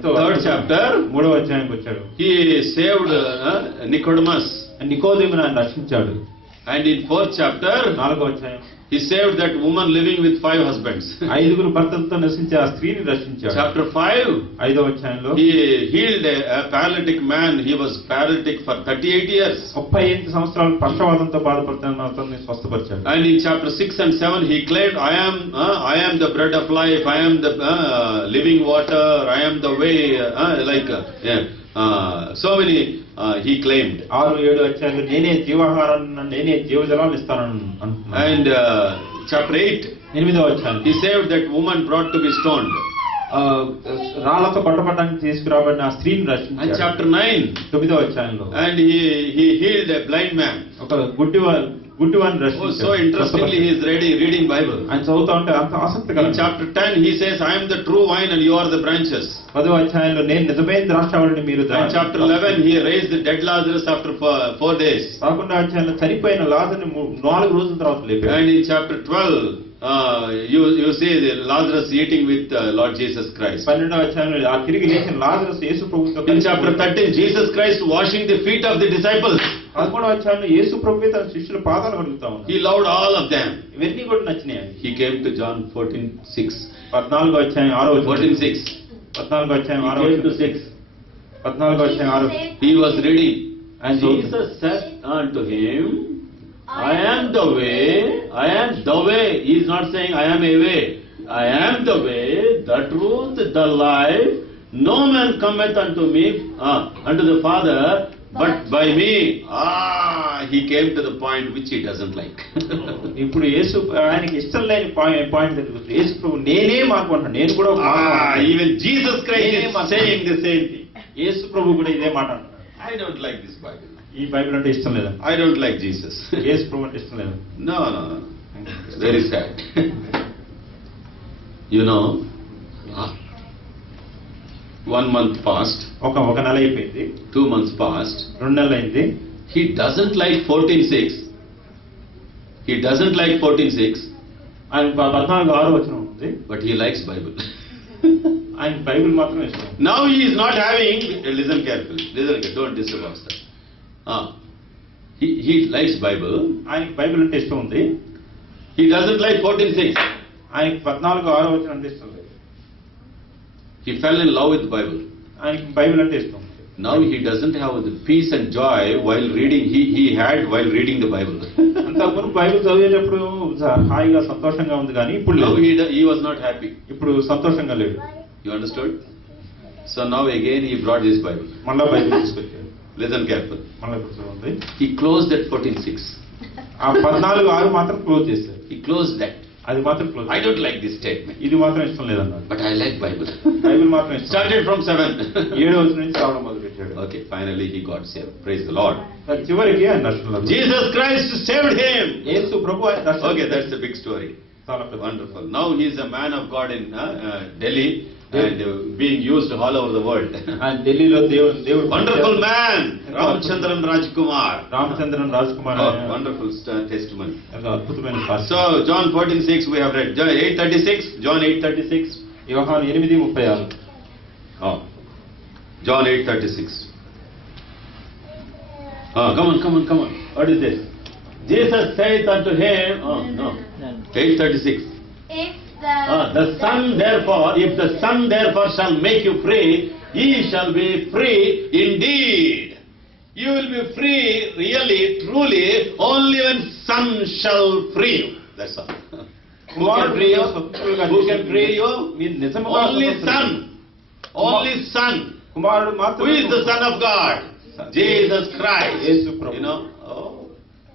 Third chapter, మూడో అధ్యాయానికి వచ్చాడు. he saved Nicodemus. నికోదేమును ఆయన రక్షించాడు. And in fourth chapter, నాలుగో అధ్యాయం, he saved that woman living with 5 husbands. ఐదుగురు భర్తలతో నివసించే ఆ స్త్రీని రక్షించాడు. Chapter 5, ఐదో అధ్యాయంలో he healed a paralytic man. He was paralytic for 38 years. 38 సంవత్సరాలు పక్షవాతంతో బాధపడుతున్న అతన్ని స్వస్థపరిచాడు. And in chapter 6 and 7, he claimed, I am the bread of life. I am the living water. I am the way. So many he claimed. 6-7 అధ్యాయాలు నేనే జీవాహారాన్ని, నేనే జీవజలాలు ఇస్తానని అంటున్నాడు. And chapter 8, 8వ అధ్యాయం, he saved that woman brought to be stoned. రాళ్లతో కొట్టబడడానికి తీసుకురాబడిన ఆ స్త్రీని And రక్షించాడు. chapter 9, 9వ అధ్యాయంలో, and he healed a blind man. ఒక గుడ్డివాడిని Oh, రక్షించాడు. so interestingly, he is reading Bible. ఆయన చదువుతా ఉంటే అంత ఆసక్తిగా. In chapter 10, he says, I am the true vine and you are the branches. 10వ అధ్యాయంలో నేను నిజమైన ద్రాక్షావళిని మీరు And chapter 11, he raised the dead Lazarus after 4 days. 11వ అధ్యాయంలో చనిపోయిన లాజరుని 4 రోజుల తర్వాత లేపాడు. And in chapter 12, you see the Lazarus eating with Lord Jesus Christ. 12వ అధ్యాయంలో ఆ తిరిగి లేచిన లాజరస్ యేసు ప్రభువుతో. In chapter 13, Jesus Christ washing the feet of the disciples. 11వ అధ్యాయంలో యేసు ప్రభువే తన శిష్యుల పాదాలు కడుగుతా ఉన్నాడు. He loved all of them. ఇవన్నీ కూడా నచ్చినాయి. He came to John 14:6. 14వ అధ్యాయం 6వ 14:6. 14వ అధ్యాయం He 6వ came to 6. 14వ అధ్యాయం 6వ. He was reading. And Jesus said unto him, I am the way, I am the way. He is not saying I am a way. I am the way, the truth, the life. No man cometh unto me, unto the Father, but by me. He came to the point which he doesn't like. ఇప్పుడు యేసు ఆయనకి ఇష్టం లేని పాయింట్ దగ్గరికి యేసు ప్రభు నేనే మార్పు అంటాడు. నేను కూడా Even Jesus Christ is saying the same thing. యేసు ప్రభు కూడా ఇదే మాట అంటాడు. I don't like this Bible. ఈ బైబిల్ అంటే ఇష్టం లేదా? I don't like Jesus. యేసు ప్రభు అంటే ఇష్టం లేదా? No. Very sad. You know, 1 month passed. ఒక నెల అయిపోయింది. 2 months passed. 2 నెలలు అయింది. He doesn't like 14:6. He doesn't like 14:6. ఆయన 14:6 వచనం ఉంది. But he likes Bible. ఆయన బైబిల్ మాత్రం ఇష్టం. Now he is not having. Listen carefully. Don't disturb us. He likes Bible. ఆయనకి బైబిల్ అంటే ఇష్టం ఉంది. He doesn't like 14:6. ఆయనకి 14:6 వచనం అంటే ఇష్టం లేదు. He fell in love with Bible. ఆయనకి బైబిల్ అంటే ఇష్టం. Now he doesn't have the peace and joy while reading. He had while reading the Bible. అంతకుముందు బైబిల్ చదివేటప్పుడు హాయిగా సంతోషంగా ఉంది కానీ ఇప్పుడు Now he was not happy. ఇప్పుడు సంతోషంగా లేడు. You understood? So now again he brought his Bible. మళ్ళా బైబిల్ తీసుకొచ్చాడు. Listen carefully. మళ్ళా ఇప్పుడు ఉంది. He closed that 14:6. ఆ 14:6 మాత్రం క్లోజ్ చేశారు. He closed that. అది మాత్రం close. I don't like this statement. ఇది మాత్రం ఇష్టం లేదన్నారు. But I like Bible. Bible మాత్రం ఇష్టం. Started from 7. 7వ వచనం నుంచి చదవడం మొదలుపెట్టాడు. Okay, finally he got saved. Praise the Lord. చివరికి ఆయన దర్శనంలో Jesus Christ saved him. యేసు ప్రభు ఆయన దర్శనం. Okay, that's a big story. చాలా పెద్ద. Wonderful. Now he is a man of God in Delhi and being used all over the world. ఆయన ఢిల్లీలో దేవుడు Wonderful man, Ramchandran Rajkumar. Ramachandran Rajkumar. Wonderful testimony. అద్భుతమైన సాక్షి. So John 14:6 we have read. John 8:36. John 8:36. యోహాను 8:36. John 8:36. Come on. What is this? Jesus saith unto him. No. 8:36. If The Son therefore, if the Son therefore shall make you free, ye shall be free indeed. You will be free, really, truly, only when Son shall free you. That's all. Who can free you? Who can free you? Only Son. Only Son. కుమారుడు Who మాత్రమే is the Son of God? Jesus Christ. Yesu Prabhu. You know,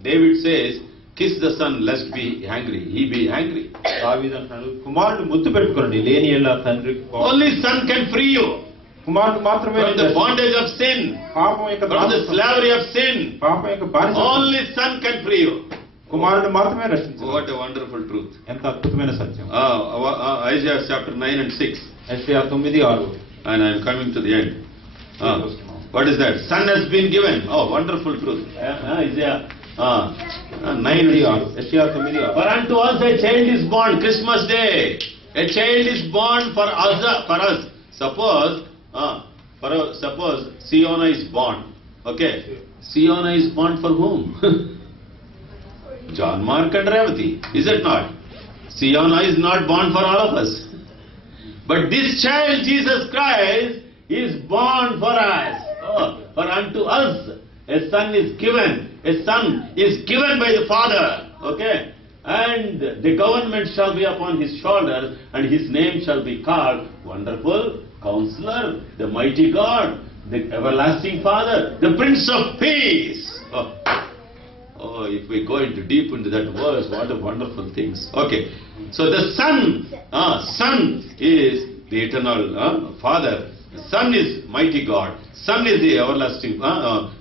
David says, kiss the Son lest be angry. He be angry. దావీదు అంటున్నాడు, కుమారుడు ముద్దు పెట్టుకోండి లేని ఎల్ల తండ్రి కోపం. Only Son can free you కుమారుడు మాత్రమే from the bondage of sin, పాపం యొక్క from the slavery of sin. పాపం యొక్క బానిసత్వం. Only Son can free you. కుమారుడు మాత్రమే రక్షించగలడు. What a wonderful truth. ఎంత అద్భుతమైన సత్యం. Isaiah chapter 9 and 6. యెషయా 9:6. And I am coming to the end. What is that? Son has been given. Oh, wonderful truth. Isaiah 9 and 6. యెషయా 9:6. For unto us a child is born, Christmas Day. A child is born for us. Suppose Siona is born. Okay. Siona is born for whom? John, Mark and Revati. Is it not? Siona is not born for all of us. But this child, Jesus Christ, is born for us. For unto us a son is given. A son is given by the Father. Okay? And the government shall be upon his shoulder, and his name shall be called Wonderful, Counselor, the Mighty God, the Everlasting Father, the Prince of Peace. Oh, if we go deep into that verse, what a wonderful things. Okay, so the Son is the eternal Father. The Son is mighty God. Son is the everlasting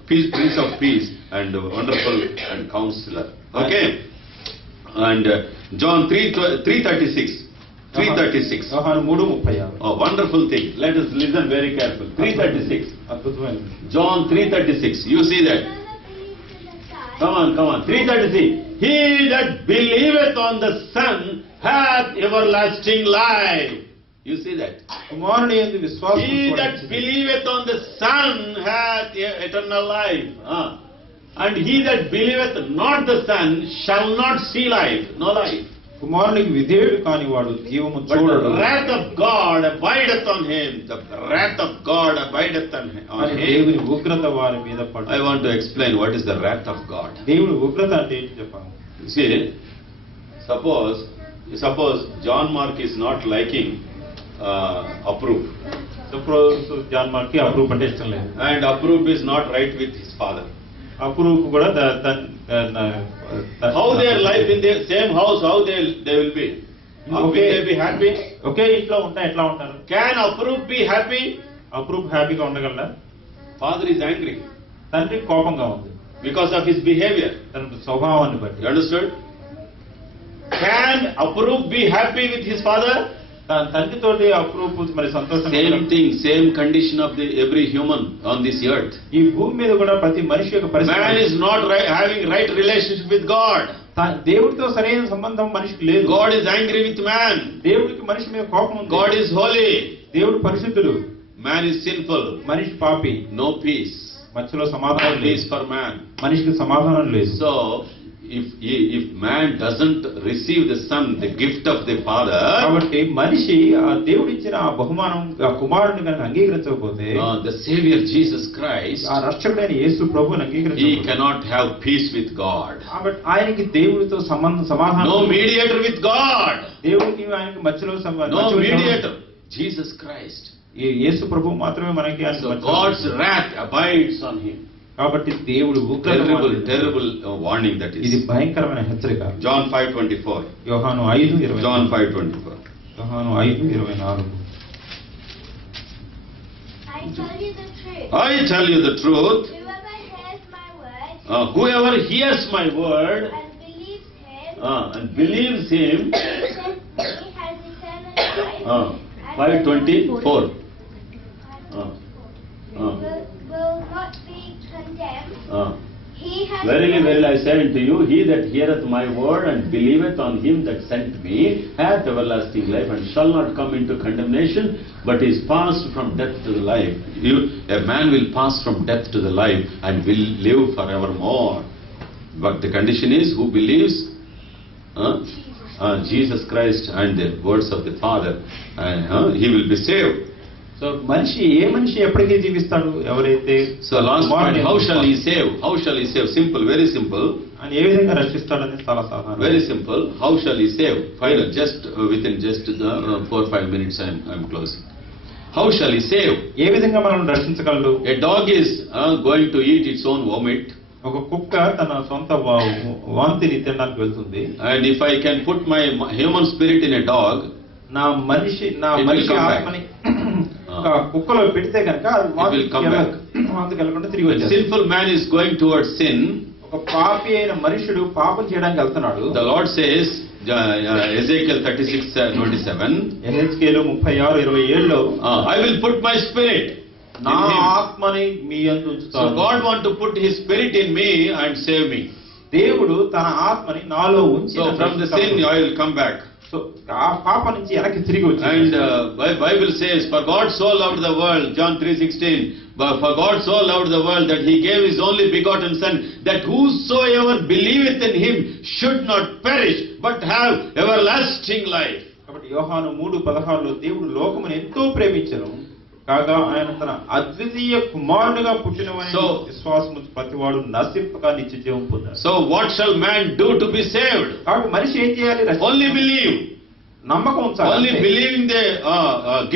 Prince of Peace and Wonderful and Counselor. Okay, and John 3:36. 3:36. యోహాను 3:36. Oh, wonderful thing. Let us listen very carefully. 3:36. అద్భుతమైన. John 3:36. You see that? Come on. 3:36. He that believeth on the Son hath everlasting life. You see that? కుమారుని యందు విశ్వాసం He that believeth on the Son hath eternal life. And he that believeth not the Son shall not see life. No life. కుమారునికి విధేయుడు కాని వాడు జీవము But చూడడు. the wrath of God abideth on him. The wrath of God abideth on అని him. దేవుని ఉగ్రత వారి మీద పడు. I want to explain what is the wrath of God. దేవుని ఉగ్రత అంటే ఏంటి చెప్పాను. See, suppose John Mark is not liking approve, John Mark కి అప్రూవ్ అంటే ఇష్టం లేదు. and approve is not right with his father. Approve కూడా How their life in the same house, how they will be? Will they be happy? ఒకే ఇంట్లో ఉంటా ఎట్లా ఉంటారు? Can approve be happy? Approve హ్యాపీగా ఉండగలరా? Father is angry తండ్రి కోపంగా ఉంది because of his behavior. తన స్వభావాన్ని బట్టి. You understood? Can approve be happy with his father? తన తండ్రితోటి అప్రూవ్ మరి సంతోషంగా Same ఉండగలరా? thing, same condition of every human on this earth. ఈ భూమి మీద కూడా ప్రతి మనిషి యొక్క Man పరిస్థితి is not having right relationship with God. దేవుడితో సరైన సంబంధం మనిషికి లేదు. God is angry with man. దేవుడికి మనిషి మీద కోపం ఉంది. God is holy. దేవుడు పరిశుద్ధుడు. Man is sinful. మనిషి పాపి. No peace. మధ్యలో సమాధానం లేదు. Peace for man. మనిషికి సమాధానం లేదు. So, if man doesn't receive the Son, the gift of the Father, కాబట్టి మనిషి ఆ దేవుడిచ్చిన ఆ బహుమానం ఆ కుమారుడిని కనుక అంగీకరించకపోతే the Savior Jesus Christ, ఆ రక్షకుడైన యేసు ప్రభువుని he అంగీకరించకపోతే cannot have peace with God. కాబట్టి ఆయనకి దేవుడితో సమాధానం No mediator with God. దేవుడికి ఆయనకి మధ్యలో No mediator. Jesus Christ. ఈ యేసు ప్రభువు మాత్రమే మనకి ఆయన So మధ్యలో. God's wrath abides on him. కాబట్టి దేవుడు ఉగ్రత Terrible warning that ఇది is. భయంకరమైన హెచ్చరిక. John 5:24. యోహాను 5:24. John 5:24. యోహాను 5:24. I tell you the truth. I tell you the truth. Whoever hears my word Whoever hears my word and believes him and believes him. he has eternal life. 5:24. Will not be condemned. He has Verily, verily, I say unto you, he that heareth my word and believeth on him that sent me hath everlasting life, and shall not come into condemnation, but is passed from death to the life. A man will pass from death to the life and will live forevermore. But the condition is, who believes Jesus Christ and the words of the Father, he will be saved. So మనిషి ఏ మనిషి ఎప్పటికీ జీవిస్తాడు? ఎవరైతే So last point, how shall he save? How shall he save? Simple, very simple. అని ఏ విధంగా రక్షిస్తాడని చాలా సాధారణం. Very simple. How shall he save? Final, just within 4-5 minutes, I am closing. How shall he save? ఏ విధంగా మనం రక్షించగలడు? A dog is going to eat its own vomit. ఒక కుక్క తన సొంత వాంతిని తినడానికి వెళ్తుంది. And if I can put my human spirit in a dog, నా మనిషి It will come back. ఆత్మని ఒక కుక్కలో పెడితే కనుక అది will come back. వాంతికి వెళ్ళకుండా తిరిగి a వచ్చేస్తుంది. sinful man is going towards sin. ఒక పాపి అయిన మనుషుడు పాపం చేయడానికి వెళ్తున్నాడు. The Lord says, Ezekiel 36:27, ఎహెజ్కేలు 36:27లో I will put my spirit నా in him. ఆత్మని మీ యందు So ఉంచుతాను. God want to put His spirit in me and save me. దేవుడు తన ఆత్మని నాలో ఉంచి So from the sin I will come back. So ఆ పాప నుంచి వెనక్కి తిరిగి And వచ్చి Bible says, for God so loved the world, John 3:16, but for God so loved the world that He gave His only begotten Son, that whosoever believeth in Him should not perish, but have everlasting life. కాబట్టి యోహాను 3:16లో దేవుడు లోకమును ఎంతో ప్రేమించెను కాగా ఆయన తన అద్వితీయ కుమారుడుగా పుట్టినవని So- విశ్వాసము ప్రతివాడు నశింపక నిత్య జీవం పొందాడు. So what shall man do to be saved? కాబట్టి మనిషి ఏం చేయాలి? Only believe. నమ్మకం ఉంచాలి. Only believing the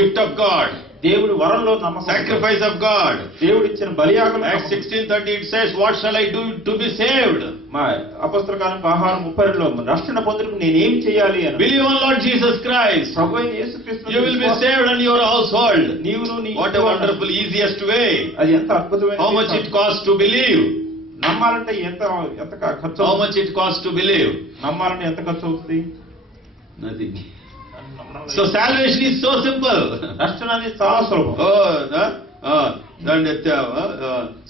gift of God, దేవుడు వరంలో నమ్మకం ఉంచాలి. sacrifice of God. దేవుడు ఇచ్చిన బలియాగం. Acts 16:30 it says, what shall I do to be saved? మా అపొస్తలుల కార్యం 16:32లో రక్షణ పొందుటకు నేనేం చేయాలి అని. Believe on Lord Jesus Christ. ప్రభువైన యేసుక్రీస్తును You will be saved and your household. నీవును నీ What a wonderful, easiest way. అది ఎంత అద్భుతమైన How much it costs to believe? నమ్మాలంటే ఎంత ఎంత ఖర్చు How అవుతుంది? much it costs to believe? నమ్మాలంటే ఎంత ఖర్చు అవుతుంది? Nothing. So salvation is so simple. రక్షణ అనేది చాలా సులభం.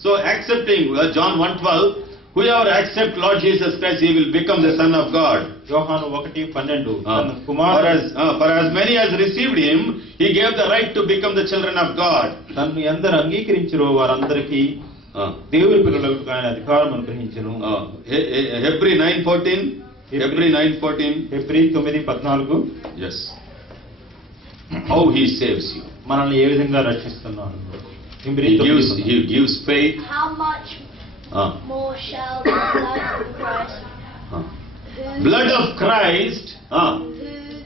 So accepting John 1:12, whoever accepts Lord Jesus Christ, he will become the son of God. యోహాను 1:12 తన For కుమారుడు for as many as received him, he gave the right to become the children of God. తన్ను ఎందరు అంగీకరించిరో వారందరికీ Uh, దేవుని పిల్లలకు ఆయన అధికారం అనుగ్రహించెను. Hebrew 9:14. Hebrew 9:14. Hebrew 9:14 Yes. How he saves you. మనల్ని ఏ విధంగా రక్షిస్తున్నాడు? Hebrew He gives faith. How much Uh, more shall the blood of Christ, uh. who, Blood of Christ, who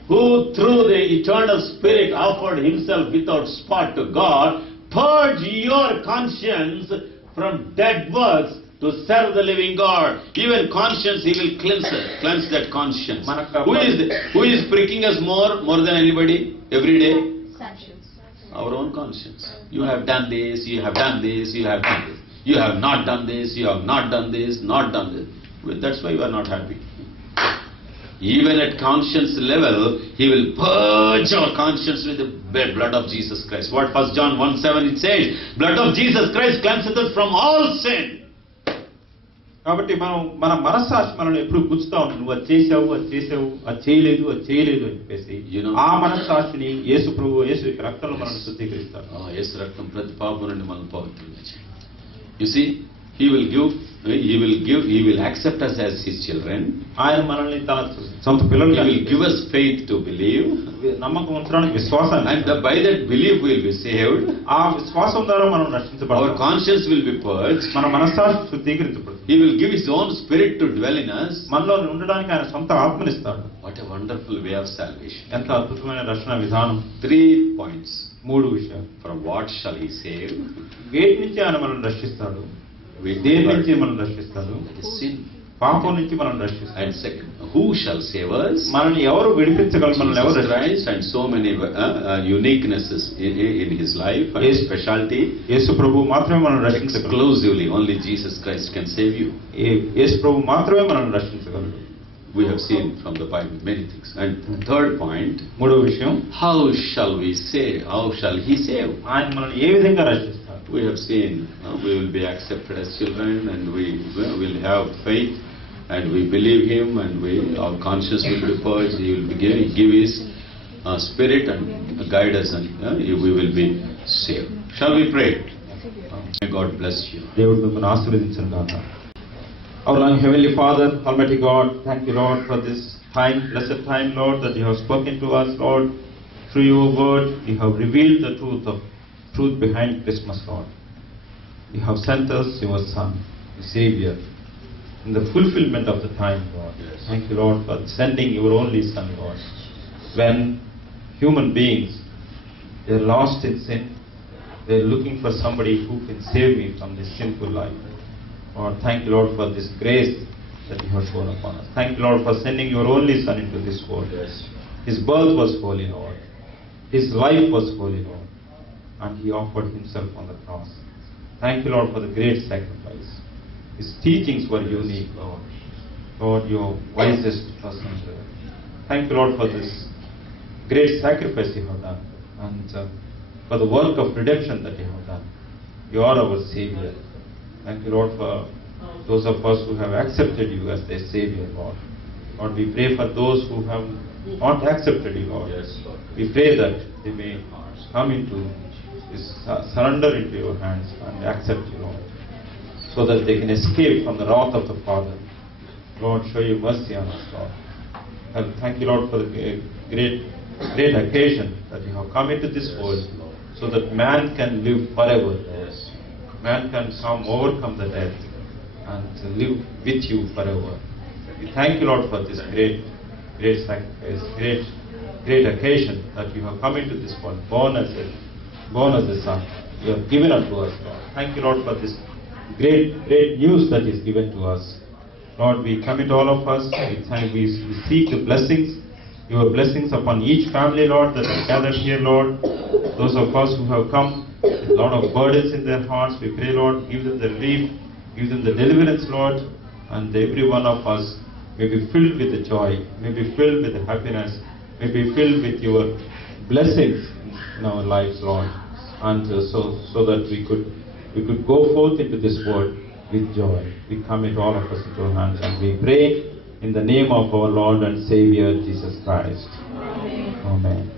who through the eternal Spirit offered himself without spot to God, purge your conscience from dead works to serve the living God. Even conscience, he will cleanse that conscience. Who is pricking us more than anybody every day? Our own conscience. You have done this, you have done this, you have done this. You have not done this, you have not done this, not done this. Well, that's why you are not happy. Even at conscience level, he will purge our conscience with the blood of Jesus Christ. What 1 John 1:7 it says, blood of Jesus Christ cleanseth us from all sin. కాబట్టి మన మనస్సాక్షి మనల్ని ఎప్పుడు గుచ్చుతా ఉంటుంది. నువ్వు అది చేసావు, అది చేయలేదు అని చెప్పేసి You know- ఆ మనస్సాక్షిని యేసు ప్రభు యేసు యొక్క రక్తంలో మనల్ని శుద్ధీకరిస్తాడు. యేసు రక్తం ప్రతి పాపం నుండి మనల్ని పవిత్రంగా చేస్తుంది. You see, he will accept us as his children. ఆయన మనల్ని తన సొంత పిల్లలుగా He will give us faith to believe, నమ్మకం ఉంచడానికి విశ్వాసాన్ని and by that belief we will be saved. ఆ విశ్వాసం ద్వారా మనం Our రక్షించబడతాం. conscience will be purged. మన మనస్సాక్షి శుద్ధీకరించబడుతుంది. He will give his own spirit to dwell in us. మనలో ఉండడానికి ఆయన సొంత ఆత్మనిస్తాడు. What a wonderful way of salvation. ఎంత అద్భుతమైన రక్షణ విధానం. 3 points. 3 విషయాలు. From what shall he save? వేటి నుంచి ఆయన మనల్ని రక్షిస్తాడు? దేని నుంచి మనం రక్షిస్తాడు? That is sin. పాపం నుంచి మనం రక్షిస్తాడు. And second, who shall save us? మనల్ని ఎవరు విడిపించగలరు? మనల్ని ఎవరు Jesus Christ, and so many uniquenesses in his life and Yes. specialty. యేసు ప్రభు మాత్రమే మనం రక్షించగలరు. Exclusively, only Jesus Christ can save you. యేసు ప్రభు మాత్రమే మనం రక్షించగలరు. We have seen from the Bible many things. And third point, 3వ విషయం, how shall we save? How shall he save? ఆయన మనల్ని ఏ విధంగా రక్షిస్తాడు? We have seen we will be accepted as children, and we will have faith, and we believe him, and our conscience will be purged. He will give his spirit and guide us, and we will be saved. Shall we pray? May God bless you. దేవుడు మిమ్మల్ని ఆశీర్వదించును గాక. Our loving Heavenly Father, Almighty God, thank you, Lord, for this time, blessed time, Lord, that you have spoken to us, Lord. Through your word, you have revealed the truth behind Christmas, Lord. You have sent us your Son, the Savior, in the fulfillment of the time, Lord. Yes. Thank you, Lord, for sending your only Son, Lord. When human beings They're lost in sin. They're looking for somebody who can save me from this sinful life. Lord, thank you, Lord, for this grace that you have shown upon us. Thank you, Lord, for sending your only Son into this world. His birth was holy, Lord. His life was holy, Lord. And he offered himself on the cross. Thank you, Lord, for the great sacrifice. His teachings were unique, Lord. Lord, you are wisest person there. Thank you, Lord, for this great sacrifice you have done. And for the work of redemption that you have done. You are our Savior. Thank you, Lord, for those of us who have accepted you as their Savior, Lord. Lord, we pray for those who have not accepted you, Lord. Yes, Lord. We pray that they may come into surrender into your hands and accept you, Lord, so that they can escape from the wrath of the Father. Lord, show your mercy on us, Lord. And thank you, Lord, for the great occasion that you have come into this world so that man can live forever. Yes. Man can overcome the death and live with you forever. We thank you, Lord, for this great sacrifice, great occasion that you have come into this world, born as a son. You have given unto us, Lord. Thank you, Lord, for this great news that is given to us. Lord, we commit all of us. We seek the blessings, your blessings upon each family, Lord, that is gathered here, Lord. Those of us who have come with a lot of burdens in their hearts, we pray, Lord, give them the relief, give them the deliverance, Lord, and every one of us may be filled with the joy, may be filled with the happiness, may be filled with your blessings in our lives, Lord, and so that we could go forth into this world with joy. We commit all of us into your hands and we pray in the name of our Lord and Savior Jesus Christ. Amen. Amen.